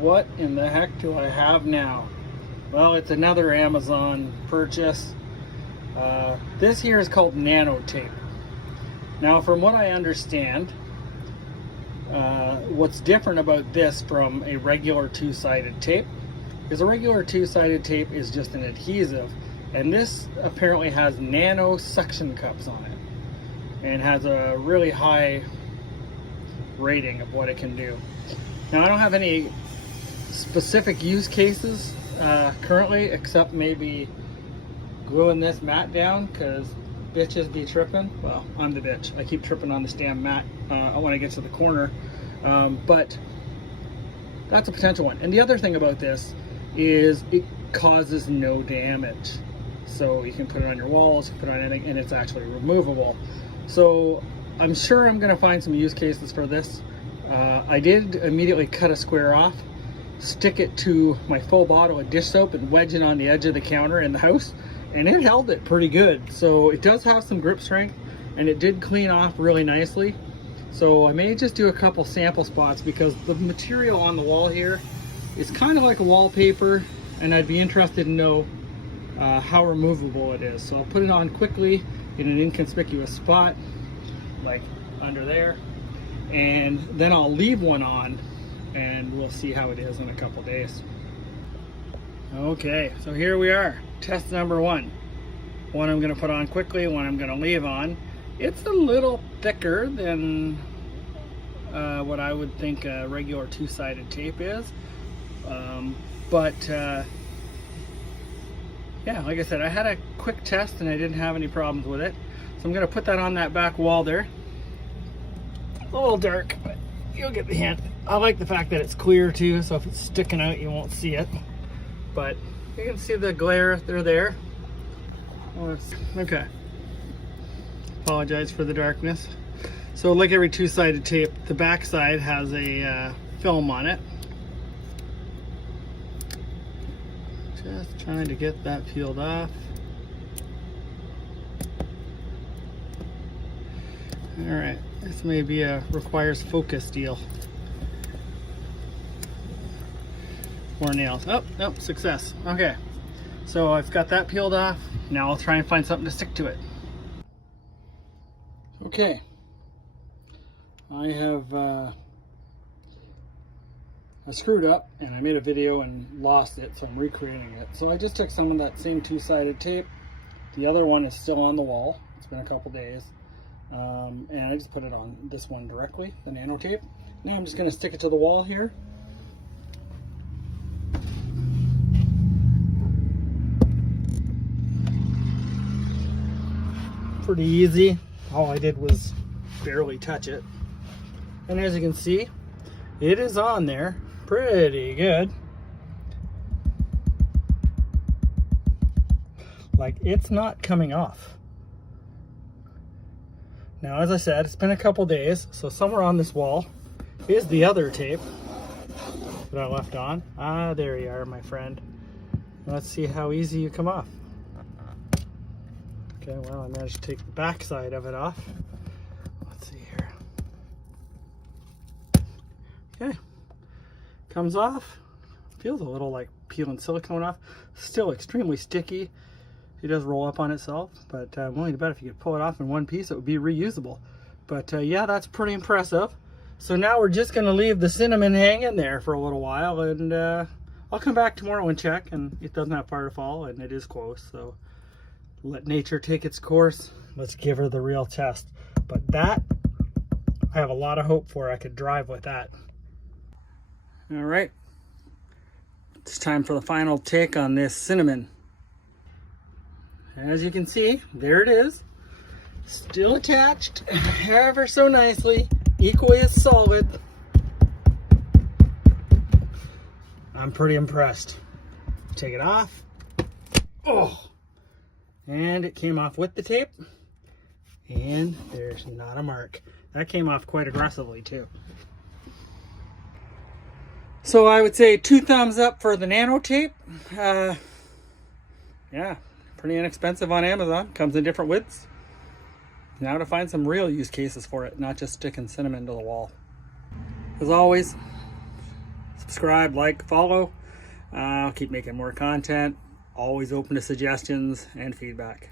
what in the heck do I have now? Well, it's another Amazon purchase. This here is called Nano tape. Now, from what I understand, what's different about this from a regular two-sided tape is a regular two-sided tape is just an adhesive, and this apparently has nano suction cups on it and has a really high rating of what it can do. Now, I don't have any specific use cases currently, except maybe gluing this mat down, because bitches be tripping. Well, I'm the bitch. I keep tripping on this damn mat when I get to the corner. But that's a potential one. And the other thing about this is it causes no damage. So you can put it on your walls, you can put it on anything, and it's actually removable. So I'm sure I'm going to find some use cases for this. I did immediately cut a square off, stick it to my full bottle of dish soap, and wedge it on the edge of the counter in the house, and it held it pretty good. So it does have some grip strength, and it did clean off really nicely. So I may just do a couple sample spots, because the material on the wall here is kind of like a wallpaper, and I'd be interested to know how removable it is. So I'll put it on quickly in an inconspicuous spot, like under there, and then I'll leave one on, and we'll see how it is in a couple days. Okay, so here we are, test number one. One I'm going to put on quickly, one I'm going to leave on. It's a little thicker than what I would think a regular two-sided tape is, but yeah, like I said, I had a quick test and I didn't have any problems with it. So I'm going to put that on that back wall there. A little dark, but you'll get the hint. I like the fact that it's clear too, so if it's sticking out you won't see it. But you can see the glare, they're there. Okay. Apologize for the darkness. So like every two-sided tape, the back side has a film on it. Just trying to get that peeled off. All right, this may be a requires focus deal. More nails. Oh, nope, success. Okay, so I've got that peeled off. Now I'll try and find something to stick to it. Okay, I have I screwed up and I made a video and lost it, so I'm recreating it. So I just took some of that same two-sided tape. The other one is still on the wall. It's been a couple days. And I just put it on this one directly, the Nano tape. Now I'm just going to stick it to the wall here. Pretty easy. All I did was barely touch it. And as you can see, it is on there pretty good. Like, it's not coming off. Now, as I said, it's been a couple days, so somewhere on this wall is the other tape that I left on. Ah, there you are, my friend. Let's see how easy you come off. Okay, well, I managed to take the back side of it off. Let's see here. Okay, comes off. Feels a little like peeling silicone off. Still extremely sticky. It does roll up on itself, but I'm willing to bet if you could pull it off in one piece, it would be reusable. But yeah, that's pretty impressive. So now we're just going to leave the cinnamon hanging there for a little while, and I'll come back tomorrow and check, and it doesn't have far to fall, and it is close, so let nature take its course. Let's give her the real test. But that, I have a lot of hope for. I could drive with that. All right, it's time for the final take on this cinnamon. As you can see, there it is, still attached ever so nicely, equally as solid. I'm pretty impressed. Take it off. Oh, and it came off with the tape, and there's not a mark. That came off quite aggressively too. So I would say 2 thumbs up for the Nano tape. Yeah. Pretty inexpensive on Amazon. Comes in different widths. Now to find some real use cases for it, not just sticking cinnamon to the wall. As always, subscribe, like, follow. I'll keep making more content. Always open to suggestions and feedback.